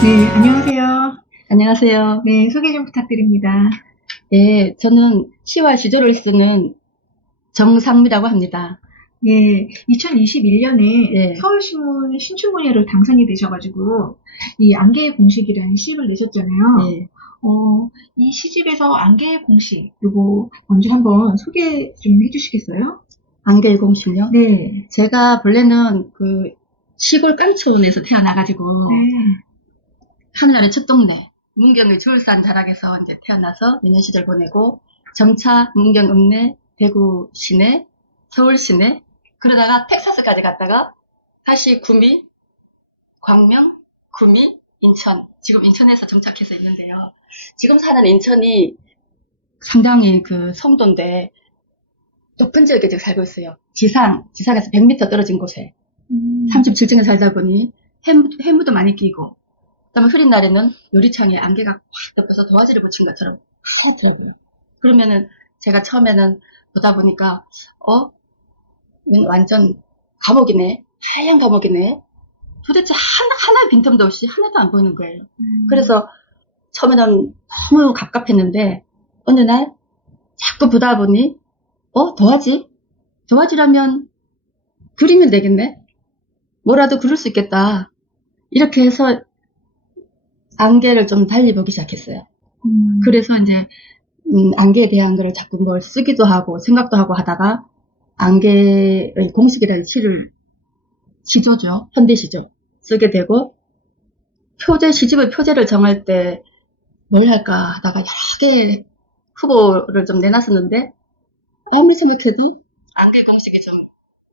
네, 안녕하세요. 안녕하세요. 네, 소개 좀 부탁드립니다. 네, 저는 시와 시조를 쓰는 정상미라고 합니다. 예, 2021년에 네, 서울신문 신춘문예로 당선이 되셔가지고, 이 안개의 공식이라는 시를 내셨잖아요. 네. 이 시집에서 안개의 공식, 요거 먼저 한번 소개 좀 해주시겠어요? 안개의 공식요. 네. 제가 본래는 그 시골 깡촌에서 태어나가지고 네. 하늘나라 첫 동네 문경의 주울산 자락에서 이제 태어나서 유년 시절 보내고 점차 문경 읍내, 대구 시내, 서울 시내 그러다가 텍사스까지 갔다가 다시 구미, 광명, 구미, 인천 지금 인천에서 정착해서 있는데요. 지금 사는 인천이 상당히 그 성도인데 높은 지역에 지금 살고 있어요. 지상에서 100m 떨어진 곳에 37층에 살다 보니 해무도 많이 끼고 그다음에 흐린 날에는 유리창에 안개가 확 덮여서 도화지를 붙인 것처럼 하얗더라고요. 그러면은 제가 처음에는 보다 보니까 이건 완전 감옥이네. 하얀 감옥이네. 도대체 하나 빈틈도 없이 하나도 안 보이는 거예요. 그래서 처음에는 너무 갑갑했는데 어느 날 자꾸 보다 보니 도화지라면 그리면 되겠네. 뭐라도 그릴 수 있겠다. 이렇게 해서 안개를 좀 달리 보기 시작했어요. 그래서 이제 안개에 대한 거를 자꾸 뭘 쓰기도 하고 생각도 하고 하다가 안개의 공식이라는 시조죠. 현대시조 쓰게 되고 시집의 표제를 정할 때 뭘 할까 하다가 여러 개의 후보를 좀 내놨었는데 아무리 생각해도 안개 공식이 좀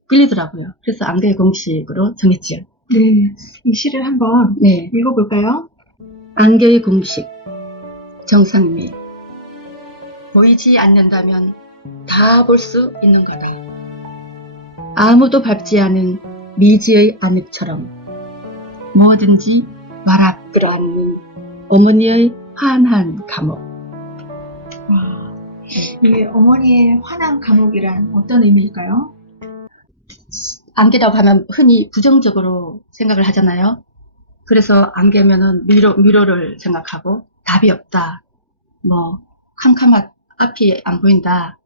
끌리더라고요. 그래서 안개 공식으로 정했지요. 네, 이 시를 한번 네, 읽어볼까요? 안개의 공식 정상미. 보이지 않는다면 다 볼 수 있는 거다. 아무도 밟지 않은 미지의 암흑처럼 뭐든지 말아 끌어안는 어머니의 환한 감옥. 와, 이 어머니의 환한 감옥이란 어떤 의미일까요? 안개라고 하면 흔히 부정적으로 생각을 하잖아요. 그래서 안개면은 미로를 생각하고 답이 없다. 뭐 캄캄한 앞이 안 보인다.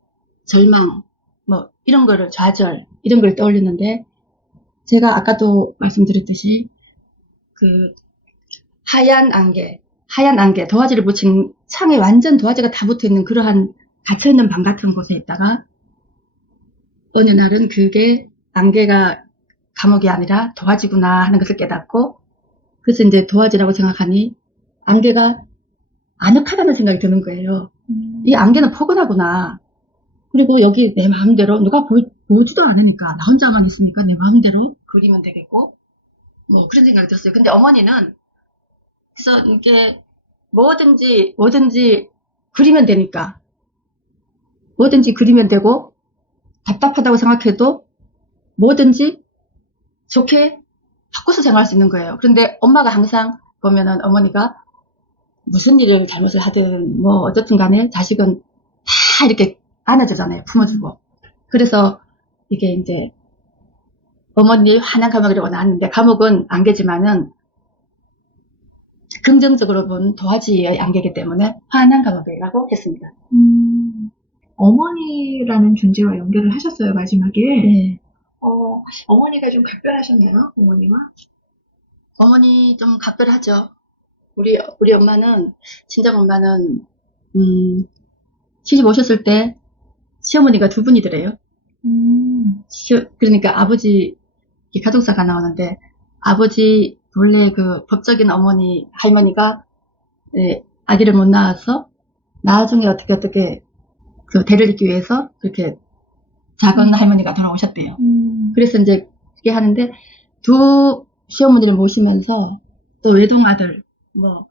절망 뭐 이런 거를 좌절 이런 걸 떠올리는데 제가 아까도 말씀드렸듯이 그 하얀 안개 도화지를 붙인 창에 완전 도화지가 다 붙어있는 그러한 닫혀있는 방 같은 곳에 있다가 어느 날은 그게 안개가 감옥이 아니라 도화지구나 하는 것을 깨닫고 그래서 이제 도화지라고 생각하니 안개가 아늑하다는 생각이 드는 거예요. 이 안개는 포근하구나. 그리고 여기 내 마음대로 누가 보지도 않으니까 나 혼자만 있으니까 내 마음대로 그리면 되겠고 뭐 그런 생각이 들었어요. 근데 어머니는 그래서 이게 뭐든지 그리면 되니까 뭐든지 그리면 되고 답답하다고 생각해도 뭐든지 좋게 바꿔서 생각할 수 있는 거예요. 그런데 엄마가 항상 보면은 어머니가 무슨 일을 잘못을 하든 뭐 어쨌든 간에 자식은 다 이렇게 안아주잖아요. 품어주고. 그래서 이게 이제 어머니 환한 감옥이라고 나왔는데 감옥은 안개지만은 긍정적으로 본 도화지의 안개이기 때문에 환한 감옥이라고 했습니다. 어머니라는 존재와 연결을 하셨어요, 마지막에. 네. 어머니가 좀 각별하셨나요? 어머니와? 어머니 좀 각별하죠. 우리 엄마는, 친정 엄마는, 시집 오셨을 때 시어머니가 두 분이더래요. 그러니까 아버지, 가족사가 나오는데, 아버지, 원래 그 법적인 어머니, 할머니가, 아기를 못 낳아서, 나중에 어떻게, 그 대를 잇기 위해서, 그렇게 작은 할머니가 돌아오셨대요. 그래서 이제, 그게 하는데, 두 시어머니를 모시면서, 또 외동아들, 뭐,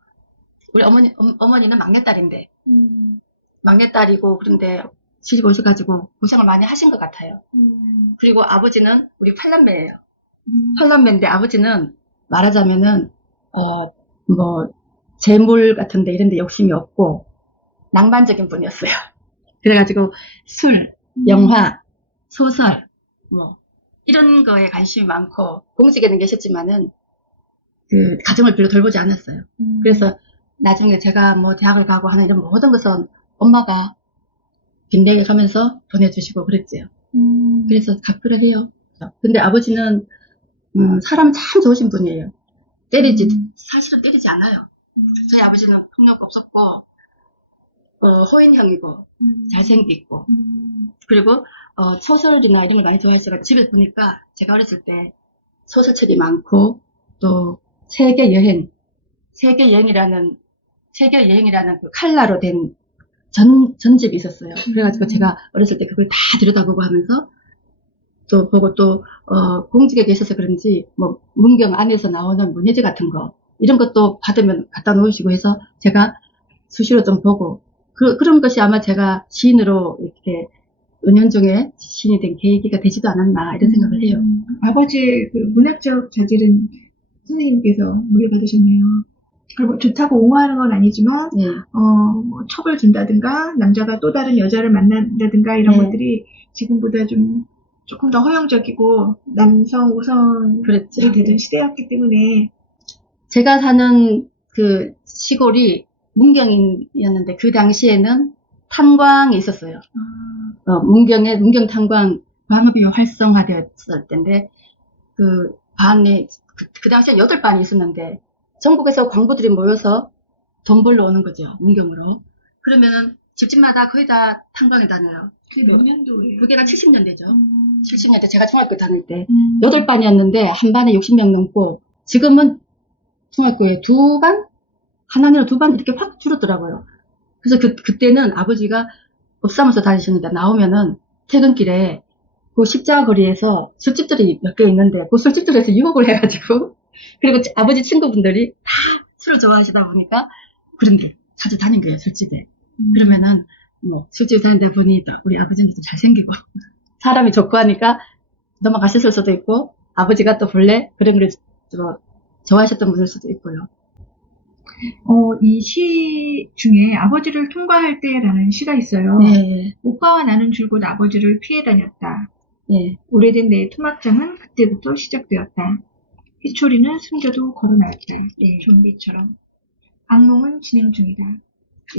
우리 어머니는 막내딸인데, 막내딸이고, 그런데 시집 오셔가지고 고생을 많이 하신 것 같아요. 그리고 아버지는 우리 팔남매예요. 팔남매인데 아버지는 말하자면은, 뭐, 재물 같은데 이런 데 욕심이 없고, 낭만적인 분이었어요. 그래가지고 술, 영화, 소설, 뭐, 이런 거에 관심이 많고, 공직에는 계셨지만은, 그 가정을 별로 돌보지 않았어요. 음. 그래서 나중에 제가 뭐 대학을 가고 하는 이런 모든 것은 엄마가 빈대에 가면서 보내주시고 그랬지요. 그래서 각별을 해요. 근데 아버지는 사람 참 좋으신 분이에요. 사실은 때리지 않아요. 저희 아버지는 폭력 없었고, 호인형이고, 잘생기고, 그리고, 소설이나 이런 걸 많이 좋아했어요. 집에 보니까 제가 어렸을 때 소설책이 많고, 또, 세계여행이라는 그 칼라로 된 전집이 있었어요. 그래가지고 제가 어렸을 때 그걸 다 들여다보고 하면서, 또 보고 또 공직에 계셔서 그런지 뭐 문경 안에서 나오는 문예지 같은 거 이런 것도 받으면 갖다 놓으시고 해서 제가 수시로 좀 보고 그런 것이 아마 제가 시인으로 이렇게 은연중에 시인이 된 계기가 되지도 않았나 이런 생각을 해요. 아버지의 그 문학적 자질은 선생님께서 물려받으셨네요. 그리고 좋다고 옹호하는 건 아니지만 네. 뭐 첩을 준다든가 남자가 또 다른 여자를 만난다든가 이런 네. 것들이 지금보다 조금 더 허용적이고 남성 우선이 그랬죠. 되던 시대였기 때문에 제가 사는 그 시골이 문경이었는데 그 당시에는 탄광이 있었어요. 문경 탄광 광업이 활성화되었을 때인데 그 당시에 8반이 있었는데 전국에서 광부들이 모여서 돈 벌러 오는 거죠. 문경으로. 그러면은 집집마다 거의 다 탄광이 다녀요. 그게 몇 년도예요? 그게가 70년대죠. 70년대 제가 중학교 다닐 때 8반 8반이었는데 한 반에 60명 넘고 지금은 중학교에 2반? 하나는 2반 이렇게 확 줄었더라고요. 그래서 그때는 아버지가 업사무소 다니시는데 나오면은 퇴근길에 그 십자가 거리에서 술집들이 몇 개 있는데 그 술집들에서 유혹을 해가지고 그리고 아버지 친구분들이 다 술을 좋아하시다 보니까 그런 게 자주 다닌 거예요, 술집에. 그러면은 뭐 술집에 다니다 보니 우리 아버지는 또 잘생기고 사람이 좋고 하니까 넘어가셨을 수도 있고 아버지가 또 본래 그런 걸 좋아하셨던 분일 수도 있고요. 이 시 중에 아버지를 통과할 때라는 시가 있어요. 네, 오빠와 나는 줄곧 아버지를 피해 다녔다. 네, 오래된 내 토막장은 그때부터 시작되었다. 희초리는 숨겨도 걸어나왔다. 네. 좀비처럼. 악몽은 진행 중이다.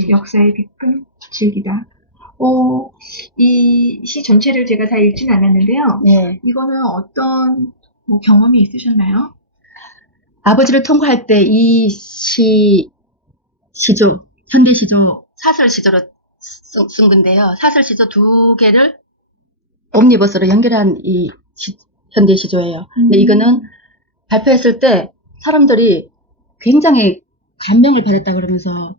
역사의 빛금 즐기다. 이 시 전체를 제가 다 읽진 않았는데요. 네. 이거는 어떤 뭐 경험이 있으셨나요? 아버지를 통과할 때 이 시조, 현대시조, 사설시조로 쓴 건데요. 사설시조 2개를 옴니버스로 연결한 이 현대시조예요. 근데 이거는 발표했을 때 사람들이 굉장히 감명을 받았다 그러면서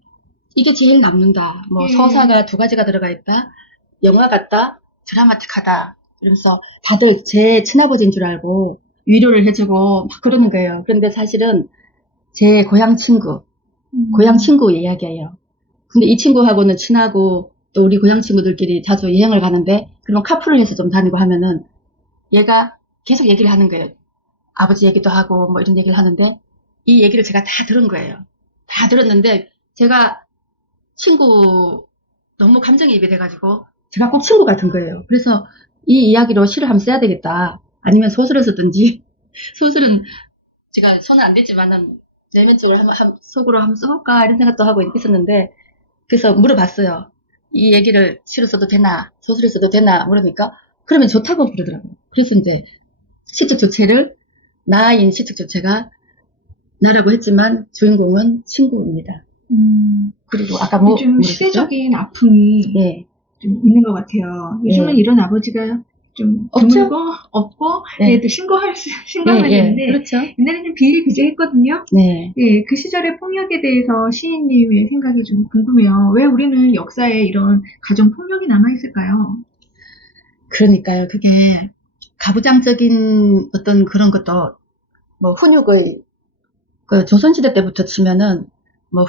이게 제일 남는다. 뭐 서사가 2가지가 들어가 있다. 영화 같다. 드라마틱하다. 이러면서 다들 제 친아버지인 줄 알고 위로를 해주고 막 그러는 거예요. 그런데 사실은 제 고향 친구 이야기예요. 근데 이 친구하고는 친하고 또 우리 고향 친구들끼리 자주 여행을 가는데 그러면 카풀을 해서 좀 다니고 하면은 얘가 계속 얘기를 하는 거예요. 아버지 얘기도 하고 뭐 이런 얘기를 하는데 이 얘기를 제가 다 들은 거예요. 다 들었는데 제가 너무 감정이입이 돼가지고 제가 꼭 친구 같은 거예요. 그래서 이 이야기로 시를 한번 써야 되겠다. 아니면 소설을 쓰든지 소설은 제가 손은 안 댔지만은 내면적으로 속으로 한번 써볼까 이런 생각도 하고 있었는데 그래서 물어봤어요. 이 얘기를 시로 써도 되나 소설을 써도 되나 물으니까 그러면 좋다고 그러더라고요. 그래서 이제 시적 조체를 나인 시적 조체가 나라고 했지만 주인공은 친구입니다. 그리고 아까 뭐 좀 시대적인 아픔이 네. 좀 있는 것 같아요. 요즘은 이런 아버지가 좀 드물고 없고 또 신고하면 되는데 그렇죠. 옛날에는 비일비재했거든요. 네. 예, 그 시절의 폭력에 대해서 시인님의 생각이 좀 궁금해요. 왜 우리는 역사에 이런 가정 폭력이 남아 있을까요? 그러니까요. 그게 가부장적인 어떤 그런 것도 뭐 훈육의 그 조선시대 때부터 치면은 뭐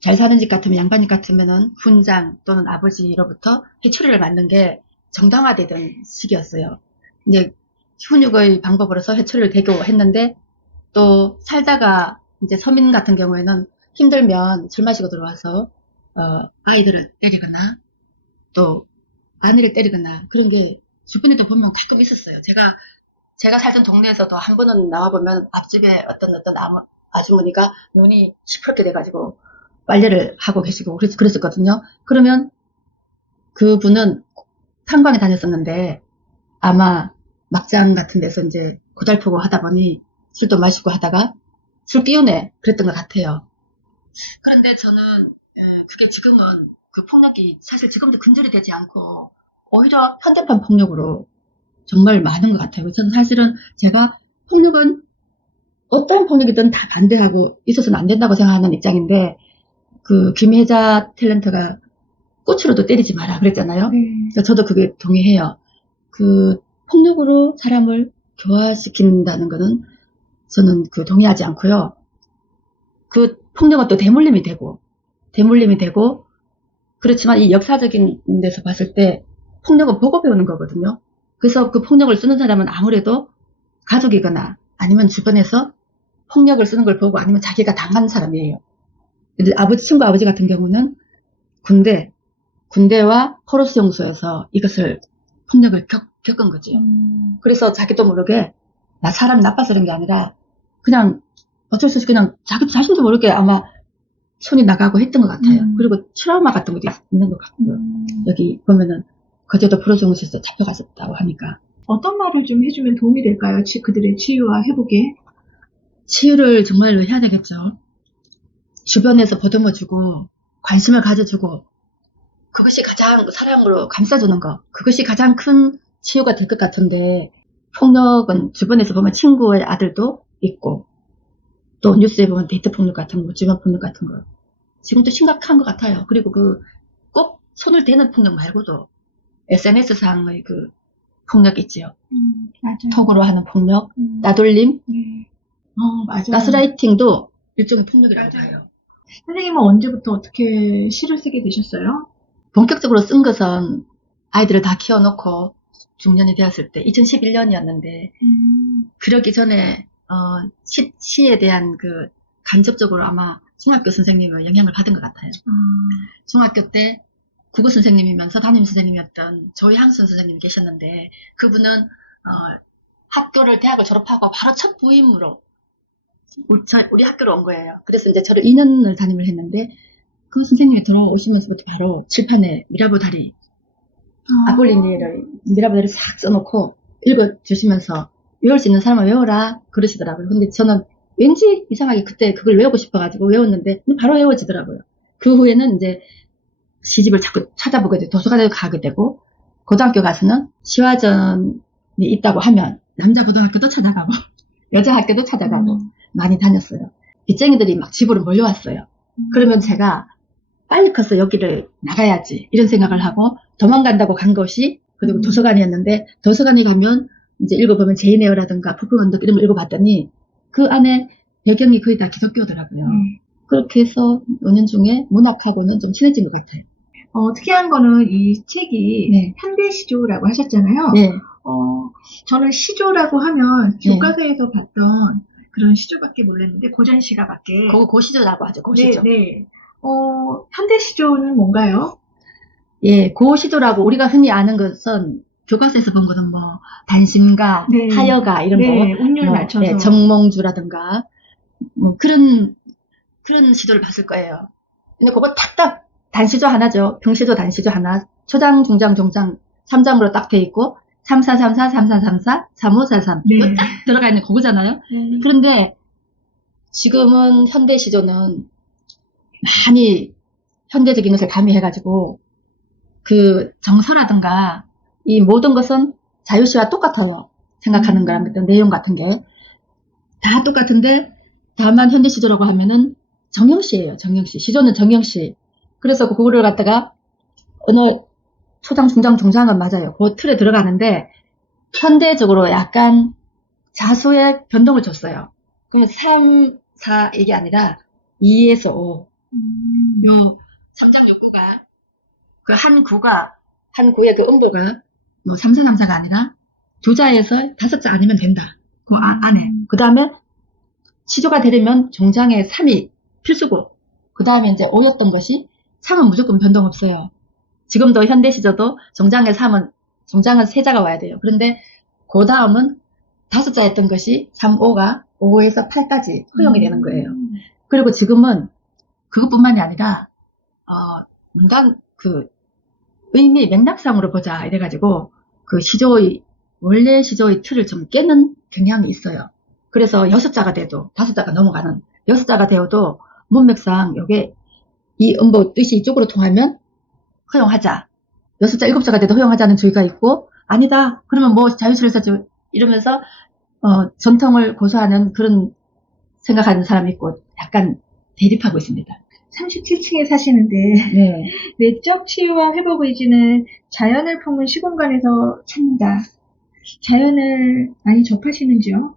잘 사는 집 같으면 양반집 같으면은 훈장 또는 아버지로부터 해초리를 받는 게 정당화되던 시기였어요. 이제 훈육의 방법으로서 해초리를 대고 했는데 또 살다가 이제 서민 같은 경우에는 힘들면 술 마시고 들어와서 아이들을 때리거나 또 아내를 때리거나 그런 게 주변에도 보면 가끔 있었어요. 제가 살던 동네에서도 한 번은 나와보면 앞집에 어떤 아주머니가 눈이 시퍼렇게 돼가지고 빨래를 하고 계시고 그랬었거든요. 그러면 그분은 탄광에 다녔었는데 아마 막장 같은 데서 이제 고달프고 하다 보니 술도 마시고 하다가 술 끼우네 그랬던 것 같아요. 그런데 저는 그게 지금은 그 폭력이 사실 지금도 근절이 되지 않고 오히려 현대판 폭력으로 정말 많은 것 같아요. 저는 사실은 제가 폭력은 어떤 폭력이든 다 반대하고 있어서는 안 된다고 생각하는 입장인데 그 김혜자 탤런트가 꽃으로도 때리지 마라 그랬잖아요. 네. 그래서 저도 그게 동의해요. 그 폭력으로 사람을 교화시킨다는 거는 저는 그 동의하지 않고요. 그 폭력은 또 대물림이 되고 그렇지만 이 역사적인 데서 봤을 때 폭력은 보고 배우는 거거든요. 그래서 그 폭력을 쓰는 사람은 아무래도 가족이거나 아니면 주변에서 폭력을 쓰는 걸 보고 아니면 자기가 당한 사람이에요. 근데 친구 아버지 같은 경우는 군대와 포로수 용소에서 이것을 폭력을 겪은 거죠. 그래서 자기도 모르게 나 사람 나빠서 그런 게 아니라 그냥 어쩔 수 없이 그냥 자기 자신도 모르게 아마 손이 나가고 했던 것 같아요. 그리고 트라우마 같은 것도 있는 것 같고요. 여기 보면은 거제도 포로수 용소에서 잡혀갔었다고 하니까. 어떤 말을 좀 해주면 도움이 될까요? 그들의 치유와 회복에. 치유를 정말로 해야 되겠죠. 주변에서 보듬어주고 관심을 가져주고 그것이 가장 사랑으로 감싸주는 거 그것이 가장 큰 치유가 될 것 같은데 폭력은 주변에서 보면 친구의 아들도 있고 또 뉴스에 보면 데이트 폭력 같은 거 주변 폭력 같은 거 지금도 심각한 것 같아요. 그리고 그 꼭 손을 대는 폭력 말고도 SNS상의 그 폭력 있지요. 맞아요. 톡으로 하는 폭력, 따돌림, 네. 맞아요. 가스라이팅도 일종의 폭력이라고 봐요. 선생님은 언제부터 어떻게 시를 쓰게 되셨어요? 본격적으로 쓴 것은 아이들을 다 키워놓고 중년이 되었을 때 2011년이었는데 그러기 전에 시에 대한 그 간접적으로 아마 중학교 선생님의 영향을 받은 것 같아요. 중학교 때 국어 선생님이면서 담임 선생님이었던 조희항순 선생님이 계셨는데 그분은 대학을 졸업하고 바로 첫 부임으로 우리 학교로 온 거예요. 그래서 이제 저를 2년을 담임을 했는데 그 선생님이 돌아오시면서부터 바로 칠판에 미라보다리 아폴리니에를 미라보다리 싹 써놓고 읽어주시면서 외울 수 있는 사람은 외워라 그러시더라고요. 근데 저는 왠지 이상하게 그때 그걸 외우고 싶어가지고 외웠는데 바로 외워지더라고요. 그 후에는 이제 시집을 자꾸 찾아보게 되고 도서관에 가게 되고 고등학교 가서는 시화전이 있다고 하면 남자 고등학교도 찾아가고 여자 학교도 찾아가고 많이 다녔어요. 빚쟁이들이 막 집으로 몰려왔어요. 그러면 제가 빨리 커서 여기를 나가야지 이런 생각을 하고 도망간다고 간 것이 그리고 도서관이었는데 도서관에 가면 이제 읽어보면 제인 에어라든가 북풍언덕 이런 걸 읽어봤더니 그 안에 배경이 거의 다 기독교더라고요. 그렇게 해서 5년 중에 문학하고는 좀 친해진 것 같아요. 특이한 거는 이 책이 네. 현대시조라고 하셨잖아요. 네. 저는 시조라고 하면 교과서에서 봤던 그런 시조밖에 몰랐는데 고전시가밖에. 고시조라고 하죠. 고시조. 네. 현대시조는 뭔가요? 예, 고시조라고 우리가 흔히 아는 것은 교과서에서 본 거는 뭐 단심가, 네. 하여가 이런 네, 거, 운율 맞춰서. 네, 정몽주라든가 뭐 그런 시조를 봤을 거예요. 근데 그거 탁탁 단시조 하나죠. 평시조, 단시조 하나, 초장, 중장, 종장 3장으로 딱 돼 있고 3434, 3434, 3543 네. 이거 딱 들어가 있는 그거잖아요. 그런데 지금은 현대시조는 많이 현대적인 것을 가미해가지고 그 정서라든가 이 모든 것은 자유시와 똑같아요. 생각하는 거랑 어떤 내용 같은 게 다 똑같은데 다만 현대시조라고 하면은 정형시예요. 정형시. 시조는 정형시. 그래서 그거를 갖다가 어느 초장, 중장, 종장은 맞아요. 그 틀에 들어가는데 현대적으로 약간 자수의 변동을 줬어요. 그러면 3, 4 이게 아니라 2에서 5. 요 3장 욕구가 그 한 구의 그 음보가 뭐 3, 4, 3, 4가 아니라 2자에서 5자 아니면 된다. 그 안에. 그 다음에 시조가 되려면 종장의 3이 필수고 그 다음에 이제 5였던 것이 3은 무조건 변동 없어요. 지금도 현대시조도 종장의 3은 종장은 3자가 와야 돼요. 그런데 그 다음은 5자였던 것이 3, 5가 5에서 8까지 허용이 되는 거예요. 그리고 지금은 그것뿐만이 아니라 문단 그 의미 맥락상으로 보자 이래가지고 그 원래 시조의 틀을 좀 깨는 경향이 있어요. 그래서 6자가 돼도 5자가 넘어가는 6자가 되어도 문맥상 요게 이 음보 뜻이 이쪽으로 통하면 허용하자. 6자 7자가 돼도 허용하자는 주의가 있고 아니다. 그러면 뭐 자유실에서 이러면서 전통을 고수하는 그런 생각하는 사람이 있고 약간 대립하고 있습니다. 37층에 사시는데 네. 내적 치유와 회복 의지는 자연을 품은 시공간에서 찾는다. 자연을 많이 접하시는지요?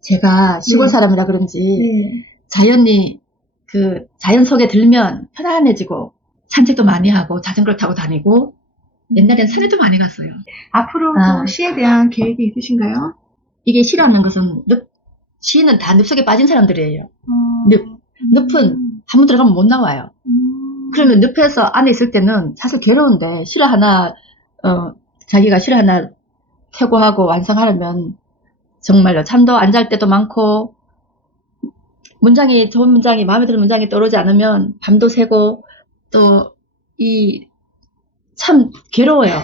제가 시골 네. 사람이라 그런지 네. 자연 속에 들면 편안해지고 산책도 많이 하고 자전거를 타고 다니고 옛날엔 산에도 많이 갔어요. 앞으로도 시에 대한 계획이 있으신가요? 이게 시라는 것은 시는 다 늪속에 빠진 사람들이에요. 늪은 한 번 들어가면 못 나와요. 그러면 늪에서 안에 있을 때는 사실 괴로운데 시를 하나 자기가 시를 하나 퇴고하고 완성하려면 정말로 잠도 안 잘 때도 많고 좋은 문장이 마음에 드는 문장이 떠오르지 않으면 밤도 새고 또 참 괴로워요.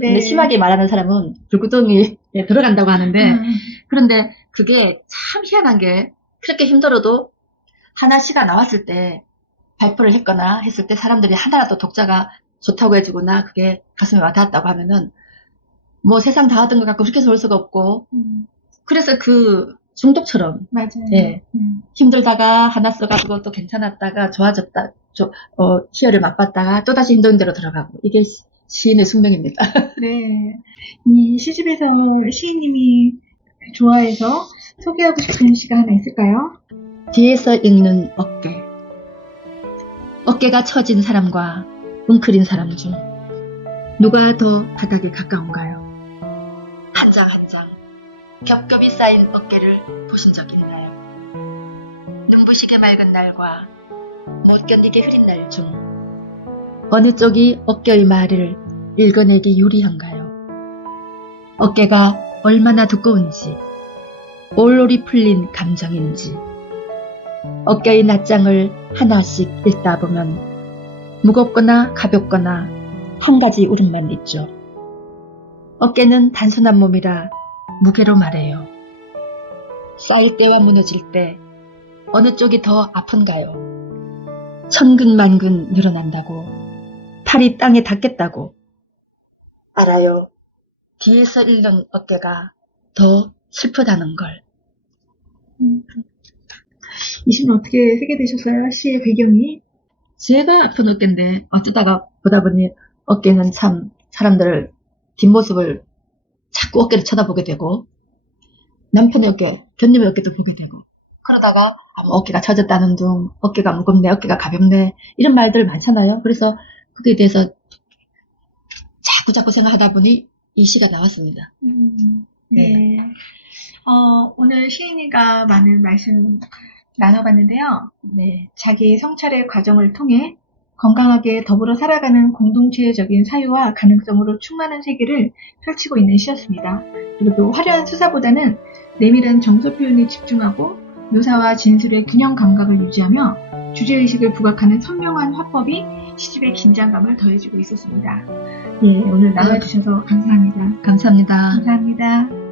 네. 심하게 말하는 사람은 불구덩이에 들어간다고 하는데 그런데 그게 참 희한한 게 그렇게 힘들어도 하나 시가 나왔을 때 발표를 했거나 했을 때 사람들이 하나라도 독자가 좋다고 해주거나 그게 가슴에 와닿았다고 하면은 뭐 세상 다 얻은 것 같고 그렇게 좋을 수가 없고 그래서 그 중독처럼 맞아요. 예, 힘들다가 하나 써가지고 또 괜찮았다가 좋아졌다 희열을 맛봤다가 또다시 힘든 대로 들어가고 이게 시인의 숙명입니다. 네. 이 시집에서 시인님이 좋아해서 소개하고 싶은 시가 하나 있을까요? 뒤에서 읽는 어깨가 처진 사람과 웅크린 사람 중 누가 더 바닥에 가까운가요? 한 장 한 장 겹겹이 쌓인 어깨를 보신 적 있나요? 눈부시게 맑은 날과 못 견디게 흐린 날 중 어느 쪽이 어깨의 말을 읽어내기 유리한가요? 어깨가 얼마나 두꺼운지 올올이 풀린 감정인지 어깨의 낱장을 하나씩 읽다 보면 무겁거나 가볍거나 한 가지 울음만 있죠. 어깨는 단순한 몸이라 무게로 말해요. 쌓일 때와 무너질 때 어느 쪽이 더 아픈가요? 천근만근 늘어난다고 팔이 땅에 닿겠다고 알아요. 뒤에서 읽는 어깨가 더 슬프다는 걸. 이 시는 어떻게 쓰게 되셨어요? 시의 배경이? 제가 아픈 어깨인데 어쩌다가 보다 보니 어깨는 참 사람들 뒷모습을 자꾸 어깨를 쳐다보게 되고 남편의 어깨, 견님의 어깨도 보게 되고 그러다가 어깨가 처졌다는 둥, 어깨가 무겁네, 어깨가 가볍네 이런 말들 많잖아요. 그래서 그에 대해서 자꾸 생각하다 보니 이 시가 나왔습니다. 네. 오늘 시인이가 많은 말씀 나눠봤는데요. 네. 자기 성찰의 과정을 통해 건강하게 더불어 살아가는 공동체적인 사유와 가능성으로 충만한 세계를 펼치고 있는 시였습니다. 그리고 또 화려한 수사보다는 내밀한 정서 표현에 집중하고 묘사와 진술의 균형 감각을 유지하며 주제의식을 부각하는 선명한 화법이 시집의 긴장감을 더해주고 있었습니다. 예, 오늘 나눠주셔서 감사합니다. 감사합니다. 감사합니다.